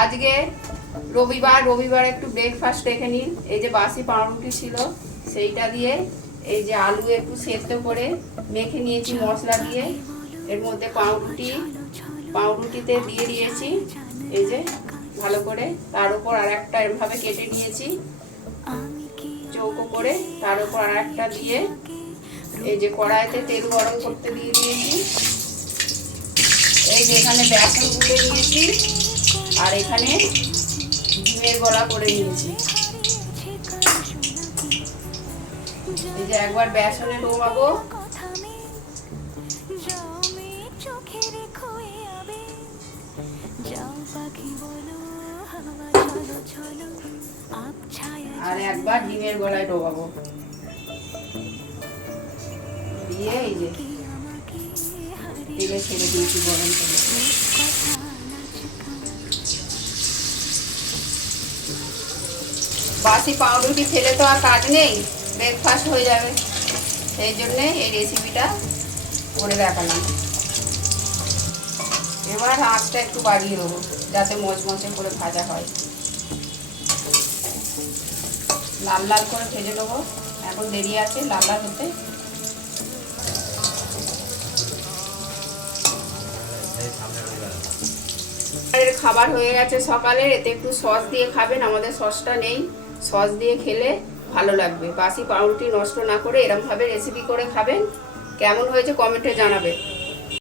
আজকে রবিবার একটু ব্রেকফাস্ট রেখে নিন। এই যে বাসি পাউরুটি ছিল সেইটা দিয়ে এই যে আলু একটু সেদ্ধ করে মেখে নিয়েছি মশলা দিয়ে, এর মধ্যে পাউরুটিতে দিয়ে দিয়েছি এই যে ভালো করে, তার উপর আর একটা এভাবে কেটে নিয়েছি চৌকো করে, তার উপর আর একটা দিয়ে এই যে কড়াইতে তেল গরম করতে দিয়ে দিয়েছি। এই যে এখানে বেসন গুলে নিয়েছি আর এখানে ডিমের বড়া করে নিয়েছি। এই যে একবার বেসনে ডোবাবো, আর একবার ডিমের গলায় ডোবাবো, দিয়ে এই যে তেলে ছেড়ে দিয়েছি গরম করে। বাসি পাউরুটি খেলে তো আর কাজ নেই, ব্রেকফাস্ট হয়ে যাবে, সেই জন্যে এই রেসিপিটা করে দেখালাম। এবার আঁচটা একটু বাড়িয়ে দেবো যাতে মচমচে করে ভাজা হয়। লাল লাল করে ভেজে নেবো, এখন দেরি আছে লাল লাল হতে। খাবার হয়ে গেছে সকালে, এতে একটু সস দিয়ে খাবেন, আমাদের সসটা নেই, সস দিয়ে খেলে ভালো লাগবে। বাসি পাউরুটি নষ্ট না করে এরকমভাবে রেসিপি করে খাবেন। কেমন হয়েছে কমেন্টে জানাবে।